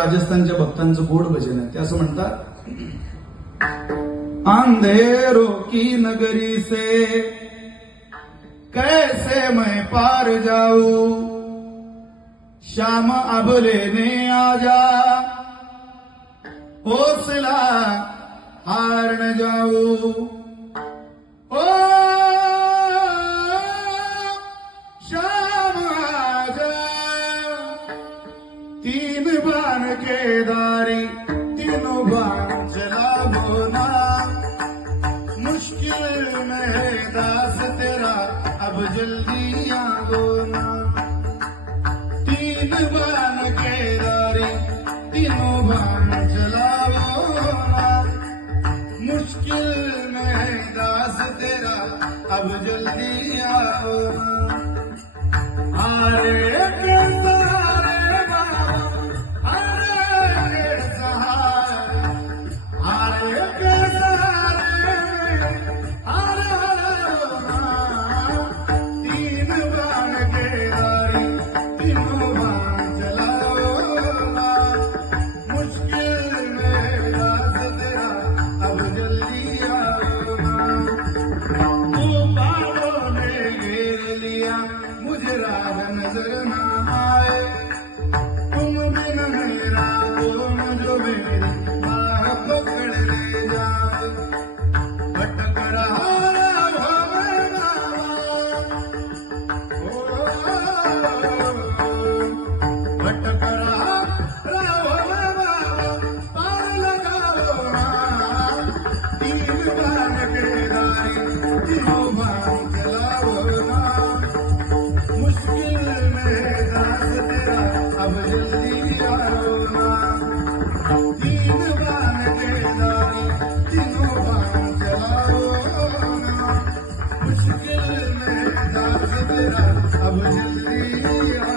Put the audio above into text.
राजस्थानच्या भक्तांचं गोड भजन आहे. ते असं म्हणतात, अंधेरों की नगरी से कैसे मैं पार जाऊं, शाम अब लेने आजा, हौसला हार न जाऊं. ओ शाम आजा, तीन बाण के दारी, तीनों बाण चलावो ना, मुश्किल में दास तेरा अब जल्दी आओ ना. तीन बाण के दारी, तीनों बाण चलावो ना, मुश्किल में दास तेरा अब जल्दी आओ ना. हारे के सहारे बाबा, हारे के सहारे, हारे के सहारे, हारे ना. तीन बाण के दारी, तीनों बाण चलाओ ना, मुश्किल में दास तेरा अब जल्दी आओ ना. तूफानों ने घेर लिया, मुझे राह नजर ना आए, तुम बिन मेरा तुम जो मेरी बाह पकड़ ले जाए. भटक रहा मैं नावा, भटक रहा मैं बाबा, पार लगाओ ना. तीन बाण के दारी, तीनों बाण चलाओ ना, मुश्किल में दास तेरा अब जल्दी आओ ना. तीन बाण के दारी, तीनों बाण चलाओ ना, मुश्किल में दास तेरा अब जल्दी आओ.